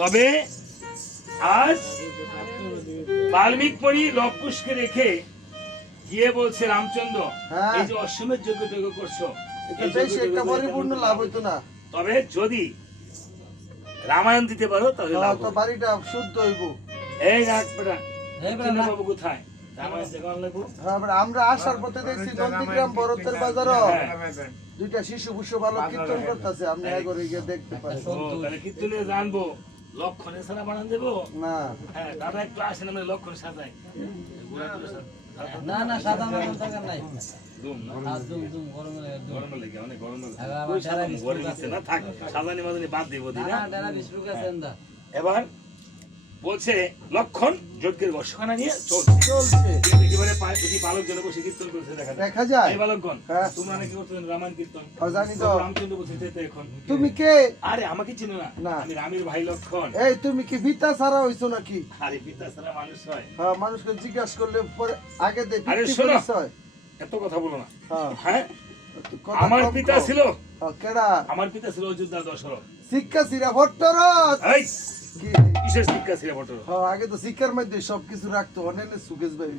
তবে আজ বাল্মীক পরি লবকুশকে রেখে গিয়ে বলছে রামচন্দ্র, এই যে অশ্বমেধ যজ্ঞ করছো, পরিপূর্ণ লাভ হইতো না। তবে যদি রামায়ণ দিতে পারো তাহলে বাড়িটা শুদ্ধ হইব। এই রাখ বেটা, বাবু কোথায়? আমরা আসার পথে দেখছি নন্দীগ্রাম বরতের বাজারও দুইটা শিশু বুশু ভালো কীর্তন করতেছে। আপনি একবার গিয়ে দেখতে পারেন। তাহলে কীর্তনে জানবো, লক্ষণে ছাড়া বানান দেবো না। হ্যাঁ দাদা একটু আসেন, আমরা লক্ষণ সাজাই। না না সাদা মাল দরকার নাই। এবার বলছে লক্ষণ যজ্ঞের বর্ষখানা নিয়ে চলছে। বালক জন বসে কীর্তন করছে দেখা যায়। বালকগণ তোমরা নাকি করতেন রামায়ণ কীর্তন। রামচন্দ্র বসে যেতে এখন। তুমি কে? আরে আমাকে চিনো না? আমি রামের ভাই লক্ষণ। এই তুমি কি পিতা ছাড়া হইছো নাকি? আরে পিতা ছাড়া মানুষ হয়? হ্যাঁ, মানুষকে জিজ্ঞাসা করলে পরে আগে দেখি। আরে শোনো, এত কথা বলো না। হ্যাঁ, আমার পিতা ছিল কেডা? আমার পিতা ছিল অযোধ্যা দশরথ। শিক্ষা ছিরা ভট্টরথ। এই কিসের শিক্ষা ছিরা ভট্টরথ? আগে তো শিক্ষার মধ্যে সবকিছু রাখতো। অনেক সুকেশ ভাই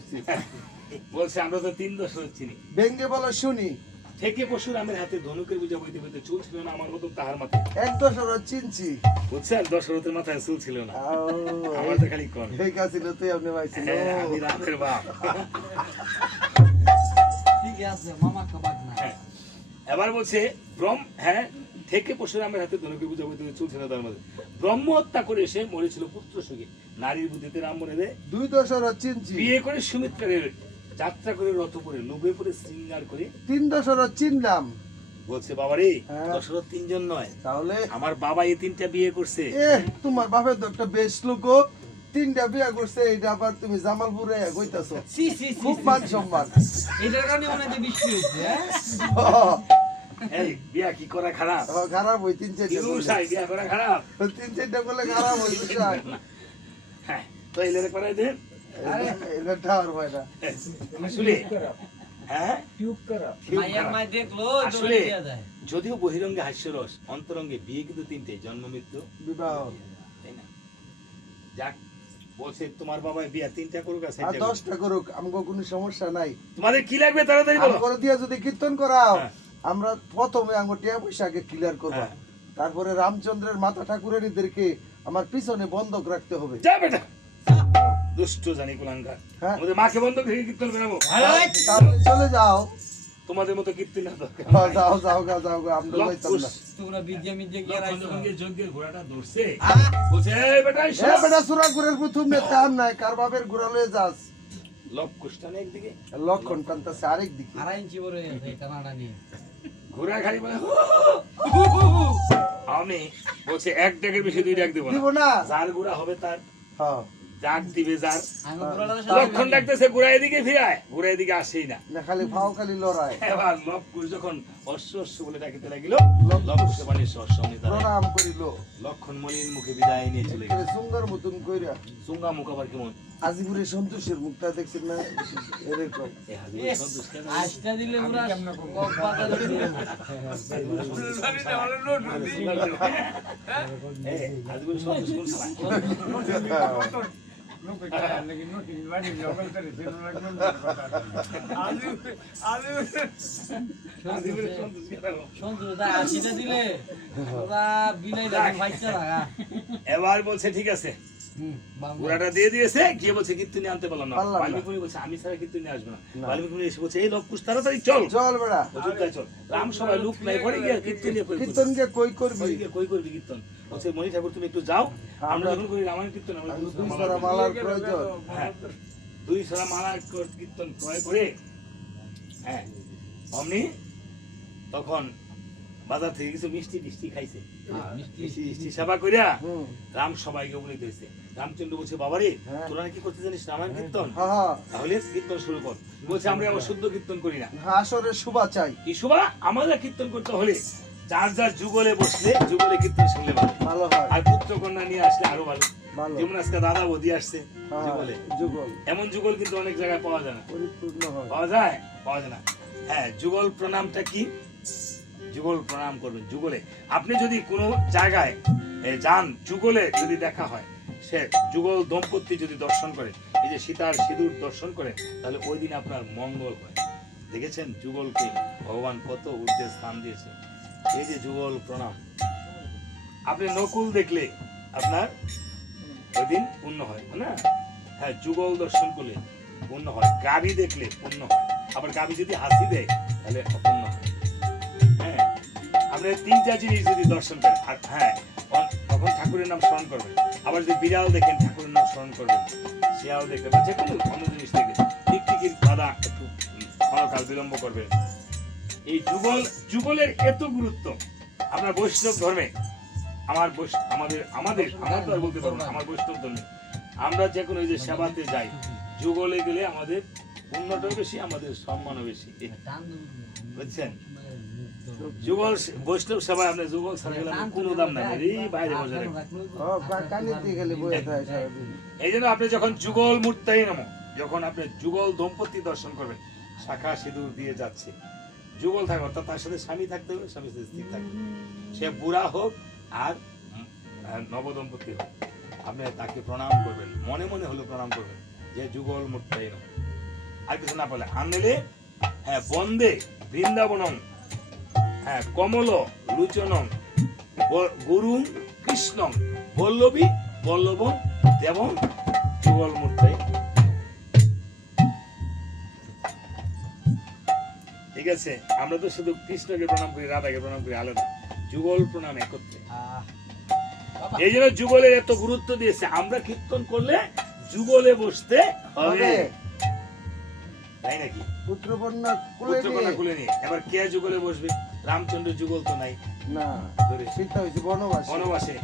বলছে আমরা তো 3 দশরথ চিনি। ব্যঙ্গে বলো শুনি। থেকে পরশুরামের হাতে ধনুকের বুঝা বইতে বইতে চুল ছিল না আমার মতো তাহার মাথায়। 1 দশরথ চিনছি। বুঝছেন, দশরথের মাথায় চুল ছিল না। আমার তো খালি কোন এই কাজ ছিল তুই আপনি ভাইছিল। আমি রামের বাপ। ঠিক আছে মামা কবাক না। এবার বলছে হ্যাঁ থেকে পরশুরামের হাতে ধনুকের বুঝা বইতে চুল ছিল তার মাঝে। ব্রহ্ম হত্যা করে এসে মরেছিল পুত্র শোকে। নারীর বুদ্ধিতে রাম মনে দেয়। 2 দশরথ চিনছি। বিয়ে করে সুমিত্রার যাত্রা করে রথ করে লোভে পরে শৃঙ্গার করে 3 দশরথ চিনলাম। বলছে বাবারে দশরথ 3 জন নয়, তাহলে আমার বাবা এই 3টা বিয়ে করছে। তোমার বাপের তো একটা বেশ লোক, 3টা বিয়ে করছে। এটা আবার তুমি জামালপুরে কইতাছো? খুব মান সম্মান। এটার কারণে মনে হয় বৃষ্টি হচ্ছে। এই বিয়া কি করা খারাপ? খারাপ হই 3-4টা বিয়া করা খারাপ। 3-4টা বলে খারাপ হই বুঝাই। হ্যাঁ তো এলেরে করাই দেন। আরে এটা টাওয়ার হয় না আসলে। হ্যাঁ টিউব করা মাইয়া মাই দেখলো আসলে যদিও বহিরঙ্গে হাস্যরস, অন্তরঙ্গে বিয়ে কিন্তু 3টে, জন্ম মৃত্যু বিবাহ, তাই না? যাক বলছে তোমার বাবা বিয়া 3টা করুক আর 10টা করুক, আমগো কোনো সমস্যা নাই। তোমাদের কি লাগবে তাড়াতাড়ি বলো। আমগো দিয়া যদি কীর্তন করাও, আমরা প্রথমে আমগো টিয়া পয়সাকে ক্লিয়ার করব। তারপরে রামচন্দ্রের মাতা ঠাকুরানীদেরকে আমার পিছনে বন্ধক রাখতে হবে। যা বেটা দুষ্ট জানি কুলাঙ্গার, আমাদের মাকে বন্ধক রেখে কীর্তন করাবো? তাহলে চলে যাও, তোমাদের মতো কীর্তন না দরকার। যাও যাও যাও গো, আমরা যাইতাম না। তোমরা বিদ্যা মিদ্যা কি রাইছো? যজ্ঞের ঘোড়াটা ধরছে, বলছে এই বেটা এ বেটা সুরাগুরের প্রথম নেতা আম নাই, কার বাপের ঘোড়া লয়ে যাস? লক্ষণ একদিকে, লক্ষণ টানতাছে আরেক দিকে। 2.5 ইঞ্চি বড় হয়েছে কানাডা নিয়ে। ঘোড়া খালি বলে আমি বলছে 1 ডাকের বেশি 2 ডাক দেব না। যার ঘোড়া হবে তার ডাক দিবে যার। লক্ষণ ডাকতেছে ঘোড়া এদিকে ফিরায়, ঘোড়া এদিকে আসেই না, খালি ফাও খালি লড়াই। এবার লক্ষণ যখন অশ্ব বলে ডাকিতে লাগিল, লক্ষণ মানে প্রণাম করিল। লক্ষণ মলিন মুখে বিদায় নিয়ে চলে গেল। সুন্দর মতন কইরা সুঙ্গা মুখ আবার কেমন আজিপুরে সন্তোষের মুখটা দেখছেন না? এরকম আজটা দিলে পুরা কক্সবাজার দিয়ে আজিপুরে সন্তোষ কোন সময় এবার বলছে ঠিক আছে, ঘোড়াটা দিয়ে দিয়েছে। গিয়ে বলছে কীর্তনী আনতে পারলাম না। বাল্মীকি বলছে আমি ছাড়া কীর্তনী আসবে না। বাল্মীকি এসে বলছে এই লবকুশ তাড়াতাড়ি চল চল বেড়া অযোধ্যায় চল। রাম সবাই লোক নাই পড়ে গিয়ে কীর্তন গিয়ে কই করবি কীর্তন? বলছে মণি ঠাকুর তুমি একটু যাও, আমরা যখন করি রামায়ণ কীর্তন আমরা 2 সারা মালার প্রয়োজন। হ্যাঁ 2 সারা মালা কীর্তন ক্রয় করে হ্যাঁ অমনি তখন বাজার থেকে কিছু মিষ্টি খাইছে। মিষ্টি সেবা করিয়া রাম সবাইকে উপনীত হয়েছে। রামচন্দ্র বলছে বাবারে তোরা কি করতে জানিস রামায়ণ কীর্তন? তাহলে কীর্তন শুরু কর। বলছে আমরা আবার শুদ্ধ কীর্তন করি না, আসরের শোভা চাই। কি শোভা? আমাদের কীর্তন করতে হলে যার যার যুগলে বসলে যুগলে কীর্তন শুনলে ভালো হয়, আর পুত্র কন্যা নিয়ে আসলে আরো ভালো। যেমন আজকে দাদা বৌদি আসছে যুগলে, এমন যুগল কিন্তু অনেক জায়গায় পাওয়া যায় না। পাওয়া যায় না। হ্যাঁ যুগল প্রণামটা কি? যুগল প্রণাম করবেন। যুগলে আপনি যদি কোনো জায়গায় যান যুগলে যদি দেখা হয়, সে যুগল দম্পতি যদি দর্শন করে, এই যে সীতার সিঁদুর দর্শন করে, তাহলে ওই দিন আপনার মঙ্গল হয়। দেখেছেন যুগলকে ভগবান কত ঊর্ধ্বে স্থান দিয়েছে। এই যে যুগল প্রণাম। আপনি নকুল দেখলে আপনার ওই দিন পুণ্য হয় না? হ্যাঁ, যুগল দর্শন করলে পুণ্য হয়। গাভী দেখলে পুণ্য হয়। আবার গাভী যদি হাসি দেয় তাহলে অপুণ্য হয়। হ্যাঁ, আপনি 3টা জিনিস যদি দর্শন করেন, হ্যাঁ, তখন ঠাকুরের নাম স্মরণ করবেন। আবার যদি বিড়াল দেখেন ঠাকুরের নাম স্মরণ করবেন, শিয়াল দেখবেন, যে কোনো অন্য জিনিস দেখবেন, টিকটিকির বাধা একটু ক্ষণকাল বিলম্ব করবেন। এই যুগলের এত গুরুত্ব আপনার বৈষ্ণব ধর্মে, আমার তো আর বলতে পারবো না, আমার বৈষ্ণব ধর্মে আমরা যে কোনো এই যে সেবাতে যাই, যুগলে গেলে আমাদের পুণ্যটাও বেশি, আমাদের সম্মানও বেশি। বুঝছেন? যুগল বৈষ্ণব সেবায় আপনি যুগল ছাড়া গেলে কোনো দাম নাই, বাইরে বসে এই জন্য আপনি যখন যুগল মূর্তাই নামো, যখন আপনি যুগল দম্পতি দর্শন করবেন, শাখা সিঁদুর দিয়ে যাচ্ছে, যুগল থাকবে, অর্থাৎ তার সাথে স্বামী থাকতে হবে, স্বামীর সাথে স্ত্রী থাকবে, সে বুড়া হোক আর নবদম্পতি হোক, আপনি তাকে প্রণাম করবেন, মনে মনে হলো প্রণাম করবেন যে যুগল মূর্তাই নামো। আর কিছু না বলে আনলে, হ্যাঁ, বন্দে বৃন্দাবনম, হ্যাঁ, কমল লুচনম গুরুং কৃষ্ণং বল্লভী বল্লভম দেবম যুগল মূর্তাই। ঠিক আছে, আমরা তো শুধু কৃষ্ণকে প্রণাম করি, রাধাকে প্রণাম করি আলাদা, যুগল প্রণাম একত্রে। এই জন্য যুগলের এত গুরুত্ব দিয়েছে। আমরা কীর্তন করলে যুগলে বসতে হবে, তাই নাকি? পুত্রকন্যা কুলে নিয়ে এবার কে যুগলে বসবে? রামচন্দ্র যুগল তো নাই না, সীতা হইছে বনবাসে।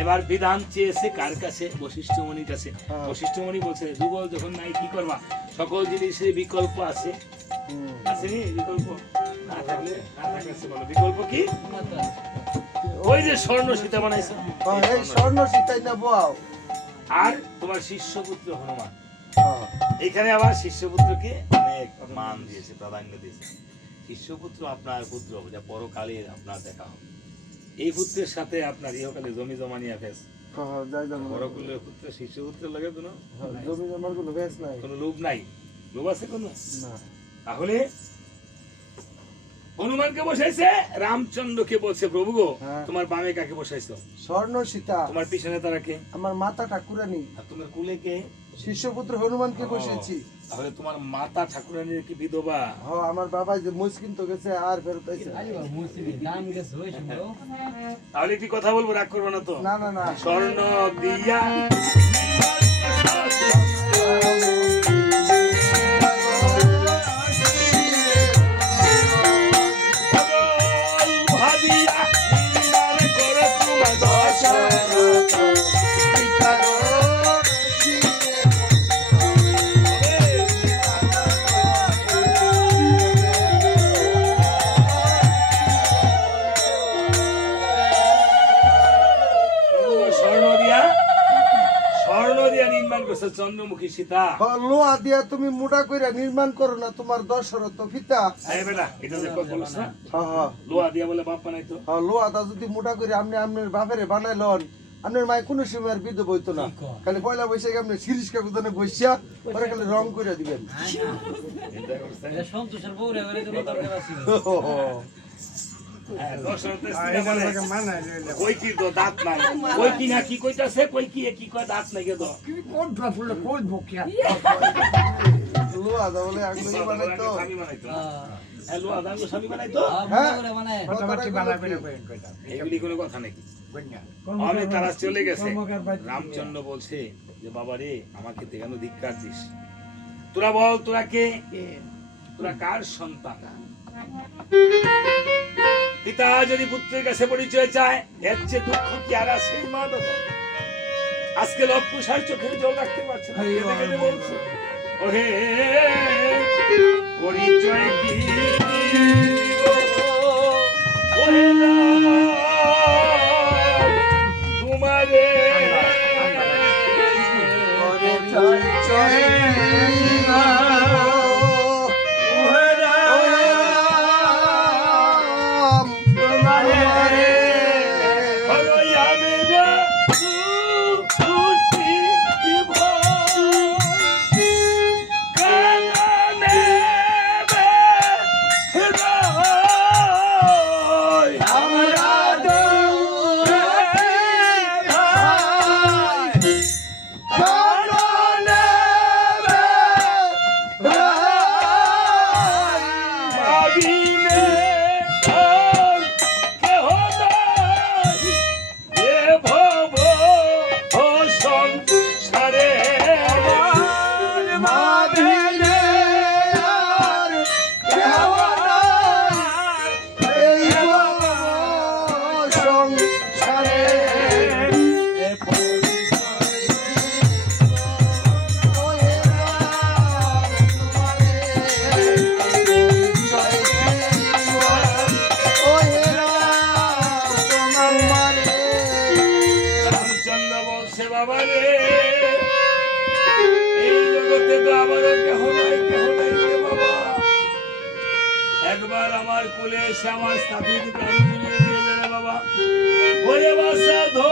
এবার বিধান চেয়েছে কার কাছে? বশিষ্ঠ মুনির কাছে। বশিষ্ঠ মুনি বলছে যুগল যখন নাই কি করবা? সকল জিনিসের বিকল্প আছে, আসেনি বিকল্প? না থাকলে বলো বিকল্প কি? ওই যে স্বর্ণ সীতা বানাইছো, এই স্বর্ণ সীতাই না বাও। আর তোমার শিষ্যপুত্র হনুমান, এখানে আবার শিষ্যপুত্রকে অনেক মান দিয়েছে, প্রাধান্য দিয়েছে। শিষ্যপুত্র আপনার পুত্র, যা পরকালে আপনার দেখা হবে। এই পুত্রের সাথে আপনার ইহকালে জমি জমা নিয়ে ফেস, পরকুলের পুত্র শিষ্যপুত্রের লাগে কোনো জমি জমার কোনো ফেস নাই, কোনো লোভ নাই। লোভ আছে কোনো না। তাহলে হনুমানকে বসাইছে, রামচন্দ্রকে বলছে প্রভু গো তোমার বামে কাকে বসাইছো? স্বর্ণ সীতা। তোমার পিছনে তারা কে? আমার মাতা ঠাকুরানী। আর তোমার কুলে কে? শিষ্যপুত্র হনুমানকে বসেছি। তাহলে তোমার মাতা ঠাকুরানীর কি বিধবা? হ্যাঁ, আমার বাবা যে মুসকিন তো গেছে আর ফেরত আইছে। তাহলে কি কথা বলবো, রাগ করবো না তো? না না না। স্বর্ণ দিয়া চন্দ্রমুখী সীতা, লোহা দিয়া তুমি মোটা কইরা নির্মাণ করো না তোমার দশরথ পিতা। এই বেটা এটা যে কই বলছ না, হ্যাঁ হ্যাঁ, লোহা দিয়া বলে বাপ বানাইতো। হ্যাঁ, লোহা দা যদি মোটা করে আপনি আপনার বাপেরে বানাইলন, আপনার মায় কোনো সময় আর বিধ বইতো না। খালি পয়লা বৈশাখে আপনি শিরিষ কাকুদানে বসিয়া পরে খালি রং করে দিবেন। সন্তোষের বউরে বলে তো দরকার আছে। কই কি তো দাঁত নাই, কই কি না কি কইতাছে, কই কি কি কয় দাঁত নাই গে তো কোন ফুলে কোন ভকিয়া লোহা দা বলে আগুন বানাইতো, স্বামী বানাইতো। হ্যাঁ, লোহা দা স্বামী বানাইতো। হ্যাঁ, মানে কথাবার্তা বালা করে কইতা এগুলি কোনো কথা নাকি? কইনা আমি তারা চলে গেছে। রামচন্দ্র বলছে যে বাবা রে, আমাকে কেন ধিক্কার দিস? তোরা বল, তোরা কে? তোরা কার সন্তান? পিতা যদি পুত্রের কাছে পরিচয় চায়, এর চেয়ে দুঃখ কি আর আছে? আজকে লবকুশার চোখের জল রাখতে পারছে না, কেঁদে কেঁদে বলছে ওহে পরিচয় কি ওহে তোমারে বলছে বাবা রে, এই জগতে তো আমারও কেহ নাই রে বাবা। একবার আমার কোলে এসে আমার স্থাপিত প্রাণ ফিরিয়ে দিয়ে দে রে বাবা। ওরে বাসা ধো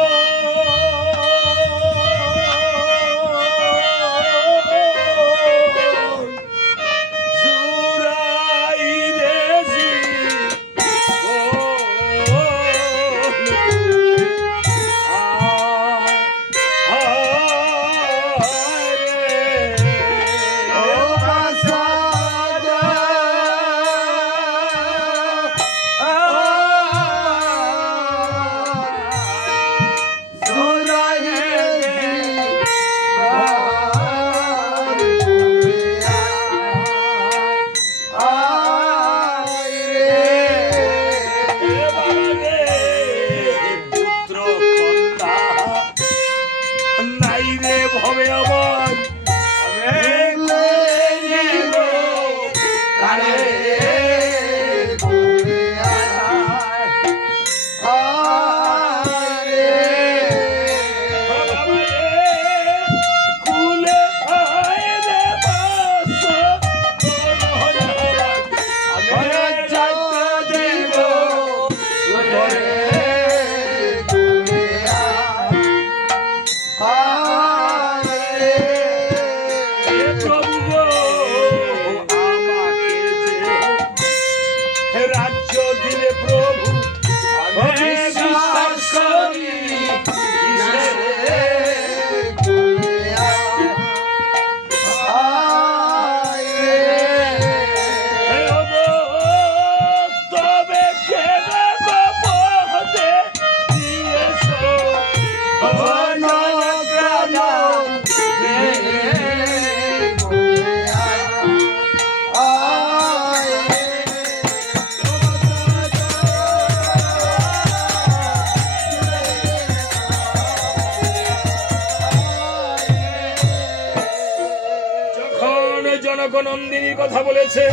জনকনন্দিনীর কথা বলেছে।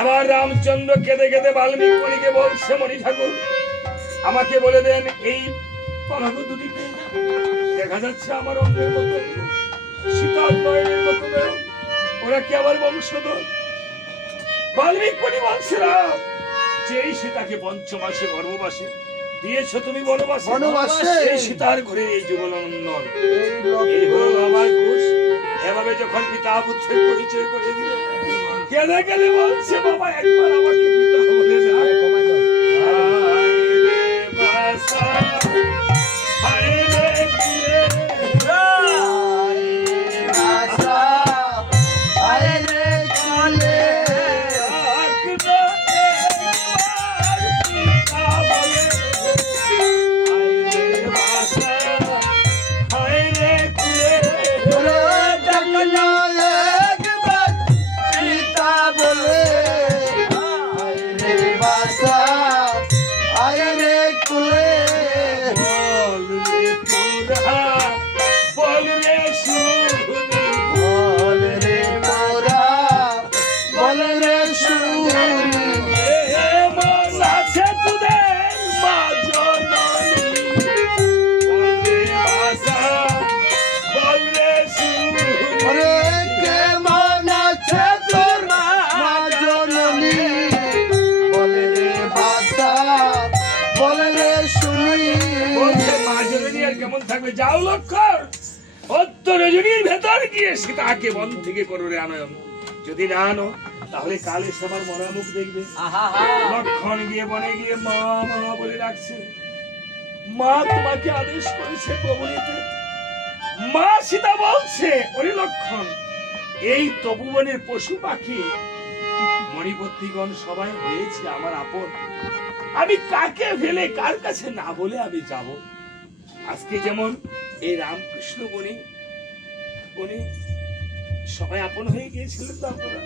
এবার রামচন্দ্র কেঁদে কেঁদে বাল্মীকি মুনিকে বলছে, মণি ঠাকুর আমাকে বলে দেন এই পলক দুটি দেখা যাচ্ছে আমার অন্যের মতো, সীতার নয়নের মতো, ওরা কি আমার বংশধর? বাল্মীকি মুনি বলছে, রাম যেই সীতাকে পঞ্চমাসে গর্ভবাসে দিয়েছো তুমি বনবাসে, এই সীতার ঘরে এই যুগলনন্দন, এই হলো আমার কুশ। এভাবে যখন পিতা পুত্রের পরিচয় করে দিল, কেঁদে কেঁদে বলছে, বাবা একবার আমাকে পিতা বলে যা। যাও লক্ষণ, রজনীর ভেতর গিয়ে সীতাকে বন থেকে করো রে আনয়ন। যদি না আনো তাহলে কাল এসে আমার মরা মুখ দেখবে। লক্ষণ গিয়ে বনে গিয়ে মা মা বলে ডাকছে। মা তোমাকে আদেশ করেছে প্রভু নিতে। মা সীতা বলছে, ওরে লক্ষণ এই তপোবনের পশু পাখি মণিপত্তিগণ সবাই হয়েছে আমার আপন, আমি কাকে ফেলে কার কাছে না বলে আমি যাব? আজকে যেমন এই রামকৃষ্ণ বনে বনে সবাই আপন হয়ে গিয়েছিলেন, তো আপনারা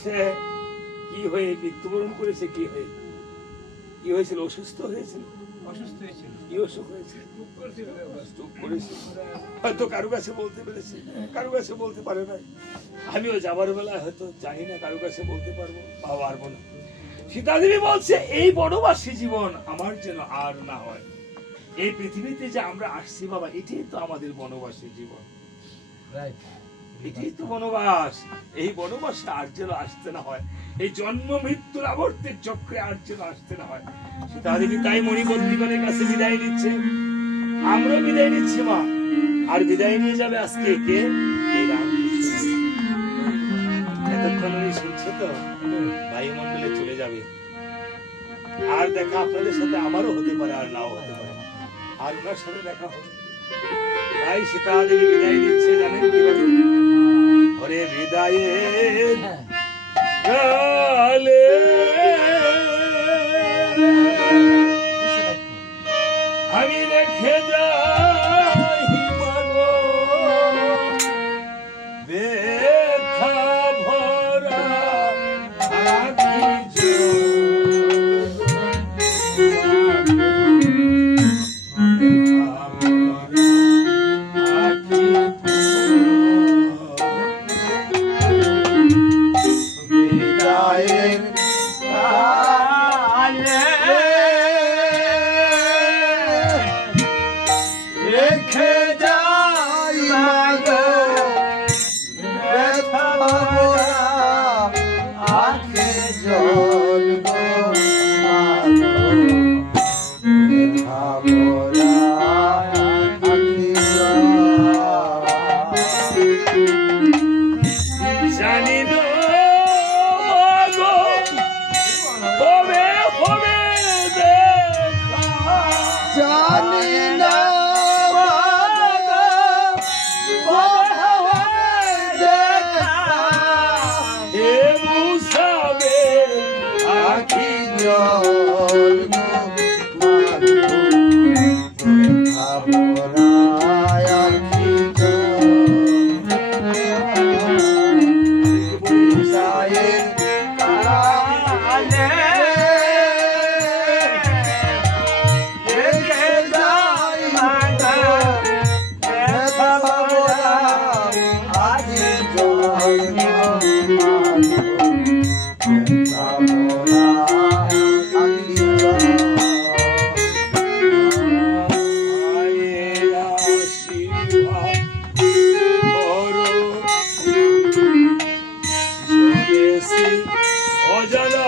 সে কি হয়ে মৃত্যুবরণ করেছে, কি হয়েছিল? অসুস্থ হয়েছিল, কি অসুখ হয়েছে? হয়তো কারো কাছে বলতে পেরেছে, কারো কাছে বলতে পারে না। আমিও যাবার বেলায় হয়তো জানি না, কারো কাছে বলতে পারবো বা পারবো না। সীতাদেবী বলছে, এই বনবাসী জীবন আমার যেন আর না হয়। এই পৃথিবীতে যে আমরা আসছি বাবা, এটাই তো আমাদের বনবাসী জীবন, রাইট। এটাই তো বনবাস। এই বনবাসে আর যেন আসতে না হয়, এই জন্ম মৃত্যুর আবর্তের চক্রে আর যেন আসতে না হয়। সীতা দেবী তাই মণিবন্দিগণের কাছে বিদায় নিচ্ছে, আমরা বিদায় নিচ্ছি মা। আর বিদায় নিয়ে যাবে আজকে কে? এই রামকৃষ্ণ। এতক্ষণ উনি শুনছে তো, বায়ুমণ্ডলে চলে যাবে। আর দেখা আপনাদের সাথে আমারও হতে পারে, আর নাও হতে পারে, আর ওনার সাথে দেখা হবে। তাই সীতা দেবী বিদায় নিচ্ছে, জানেন কিভাবে? ওরে বিদায়ের কালে আমি রেখে যাই মাগো ব্যথা ভরা আখি রেখে যাই মাগো ব্যথা ভরা আখি জল গো মাগো ব্যথা ভরা আখি জল। জানি না মাগো হবে হবে দেখা, জানি না মাগো কবে হবে দেখা, হে মুসাবে আখি জল গো মাগো ব্যথা ভরা আখি জল। বিদায়ের কালে রেখে যাই মাগো ব্যথা ভরা আখি জল গো মাগো ব্যথা ভরা আখি জল। অজানা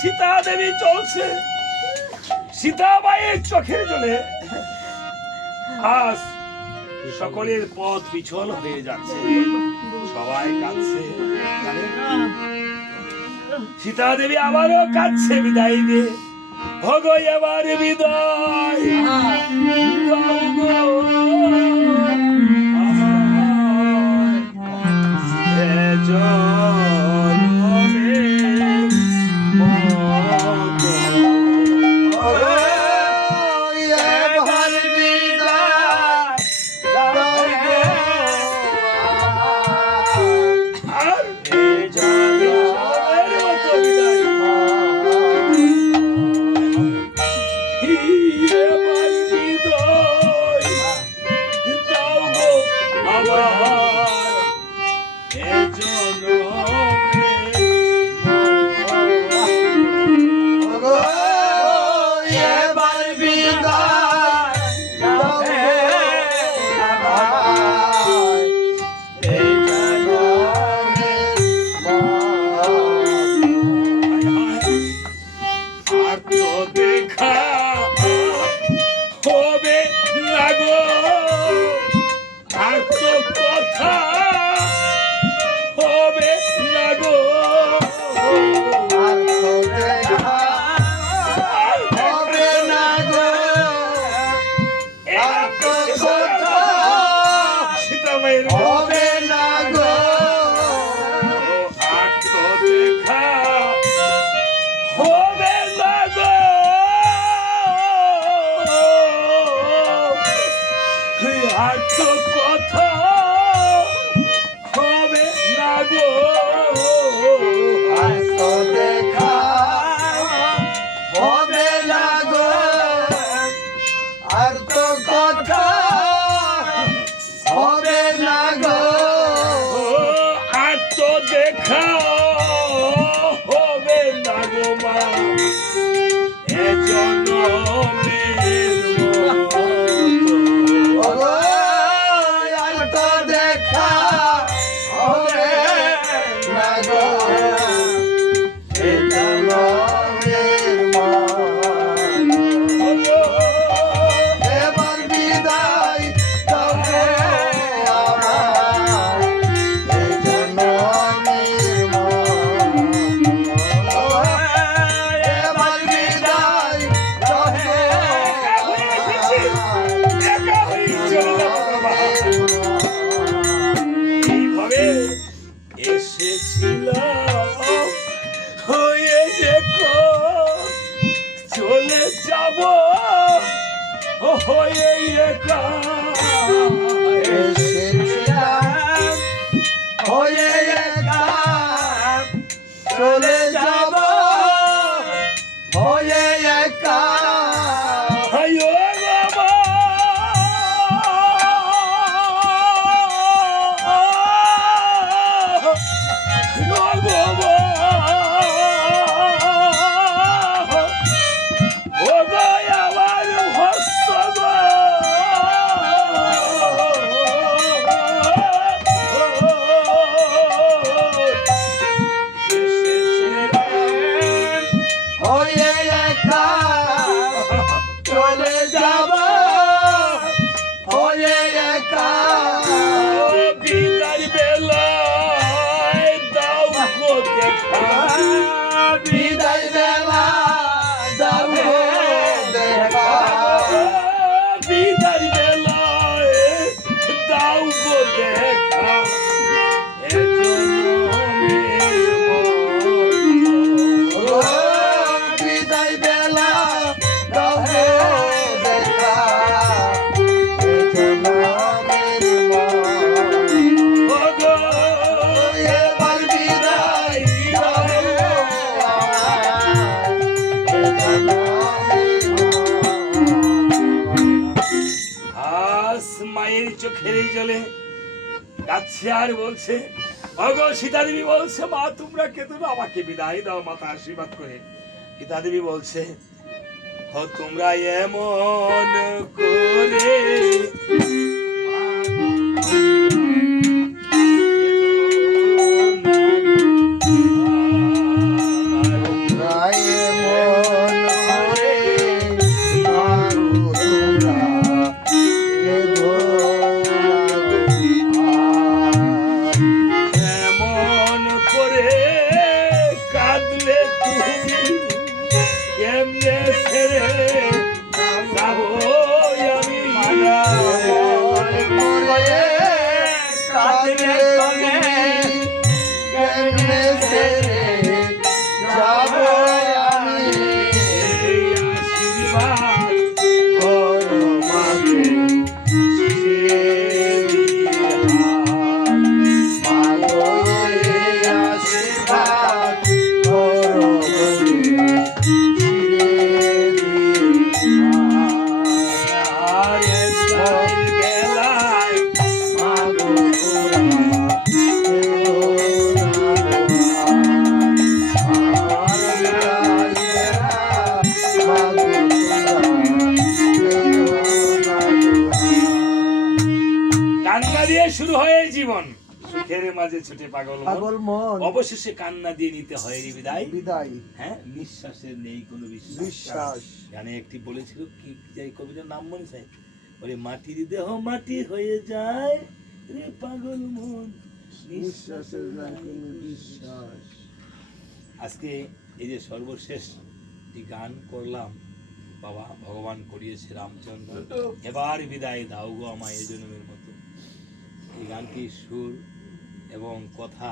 সীতা দেবী চলছে, সীতাবাইয়ের চোখের জলে আজ সকলের পথ পিছল হয়ে যাচ্ছে, সবাই কাঁদছে। সীতা দেবী আবারও কাঁদছে বিদায় দিয়ে, ভগো এবার বিদায় দাও গো আমায়, এ জনমে মতো। এবার বিদায় দাও গো আর এ জনমের মতো বিদায় এবার বিদায় দাও গো আমায়, এ জনমে গো এবার বিদায় দাও গো আমায়, এই জনমের আর তো দেখা হবে না গো, আর তো কথা হবে না গো, আর তো দেখা হবে না গো, আর তো কথা সীতামায়ের হবে না গো, আর তো দেখা হবে না গো, আর তো কথা হবে না গো, আর তো দেখা হবে না গো, আর তো কথা হবে না গো, আর তো দেখা হবে না গো মা, এ জনমের মতো। ওগো আর তো দেখা হবে না গো, এই জনমের মতো। এবার বিদায় দাও গো আমায়, এই জনমের মতো। এবার বিদায় দাও গো একা হয়ে চলে যাবো গো মা। এইভাবে এসেছিলাম, হয়ে দেখো চলে যাব, হয়ে একা এসেছিলাম, হয়ে একা চলে যাব, হয়ে একা আয়ো বাবা, ও গো আমার ভক্ত গো, হয়ে একা চলে যাব, হয়ে একা বিদার বেলায় দাও গো দেখা, বিদায় বেলা দাও গো দেখা, বিদার বেলায় দাও গো দেখা, এ জনমের মতো। ও বিদায় বেলা দাও গো দেখা, এই জনমের মতো। ওগো এবার বিদায় দাও গো আমায়, এই জনমের মতো। আজ মায়ের চোখের জলে কাছে আর বলছে, ওগো সীতা দেবী বলছে, মা তোমরা কেঁদো না, আমাকে বিদায় দাও মাতা আশীর্বাদ করে। সীতা দেবী বলছে, ও তোমরা এমন করে রায়ে মন করে মারো তোমরা, কে বাঁধলে তুমি কেমনে ছেড়ে যাবো আমি এই আশীর্বাদ করো মাগো শিরে দিয়ে হাত মাগো এই আশীর্বাদ করো বলে শিরে দিয়ে হাত আর একটাই বেলায় মাগো তোরা কেউ না আমার গায়েরা মাগো তোরা কেউ না কান্না দিয়ে শুরু হয় এই জীবন, সুখের মাঝে ছুটে পাগল মন। পাগল মন অবশেষে কান্না দিয়ে নিতে হয় রে বিদায়। বিদায় হ্যাঁ, নিঃশ্বাসের নেই কোনো বিশ্বাস। বিশ্বাস গানে একটি বলেছিল কি এই কবিতার নাম মনে চাই, ওরে মাটির দেহ মাটি হয়ে যায় রে পাগল মন, বিশ্বাসের নাই কোনো বিশ্বাস আজকে এই যে সর্বশেষ এই গান করলাম, বাবা ভগবান করিয়েছে রামচন্দ্র, এবার বিদায় দাও গো আমায় এই জন্মের মতো। এই গানটির সুর এবং কথা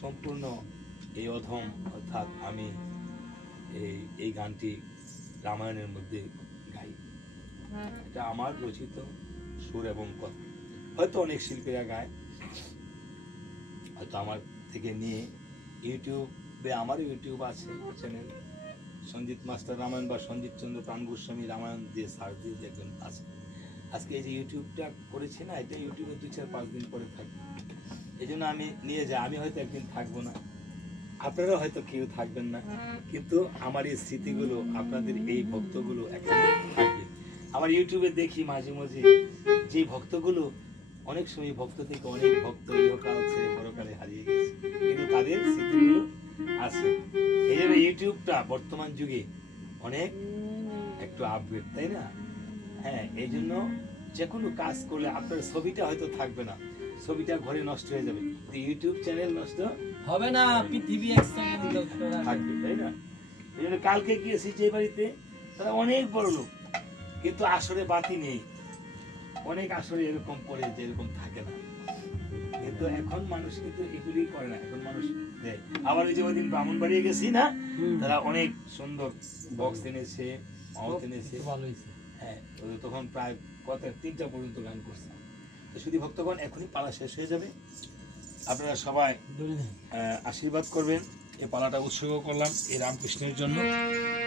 সম্পূর্ণ এই অধম, অর্থাৎ আমি এই গানটি রামায়ণের মধ্যে গাই। এটা আমার রচিত সুর এবং কথা। হয়তো অনেক শিল্পীরা গায়, হয়তো আমার থেকে নিয়ে। ইউটিউবে আমারও ইউটিউব আছে চ্যানেল, সঞ্জিত মাস্টার রামায়ণ বা সঞ্জিত চন্দ্র প্রাণ গোস্বামী রামায়ণ দিয়ে সার্চ দিয়ে দেখবেন আছে। আজকে এই যে ইউটিউবটা করেছি না, এটা ইউটিউবে 2-4-5 দিন পরে থাকবে, এই জন্য আমি নিয়ে যাই। আমি হয়তো একদিন থাকবো না, আপনারা হয়তো কেউ থাকবেন না, কিন্তু আমার এই স্মৃতিগুলো, আপনাদের এই ভক্তগুলো এখানে থাকবে। আমার ইউটিউবে দেখি মাঝে মাঝে যে ভক্তগুলো, অনেক সময় ভক্ত থেকে অনেক ভক্ত ইহকাল ছেড়ে পরকালে হারিয়ে গেছে, কিন্তু তাদের স্মৃতিগুলো আছে। এই জন্য ইউটিউবটা বর্তমান যুগে অনেক একটু আপগ্রেড, তাই না? হ্যাঁ, এই জন্য যে কোনো কাজ করলে আপনার ছবিটা হয়তো থাকবে না, ছবিটা ঘরে নষ্ট হয়ে যাবে, কিন্তু ইউটিউব চ্যানেল নষ্ট হবে না, পৃথিবী এক সেকেন্ড থাকবে, তাই না? এই জন্য কালকে গিয়েছি যে বাড়িতে, তারা অনেক বড় লোক, কিন্তু আসরে বাতি নেই। অনেক আসরে এরকম করে যে এরকম থাকে না, কিন্তু এখন মানুষ কিন্তু এগুলি করে না, এখন মানুষ দেয়। আবার ওই যে ওই দিন ব্রাহ্মণবাড়িয়ে গেছি না, তারা অনেক সুন্দর বক্স এনেছে, মাউথ এনেছে। ভালো হয়েছে। হ্যাঁ, ওদের তখন প্রায় 3টা পর্যন্ত গান করছে। তো শুধু ভক্তগণ, এখনই পালা শেষ হয়ে যাবে, আপনারা সবাই আশীর্বাদ করবেন। এই পালাটা উৎসর্গ করলাম এই রামকৃষ্ণের জন্য।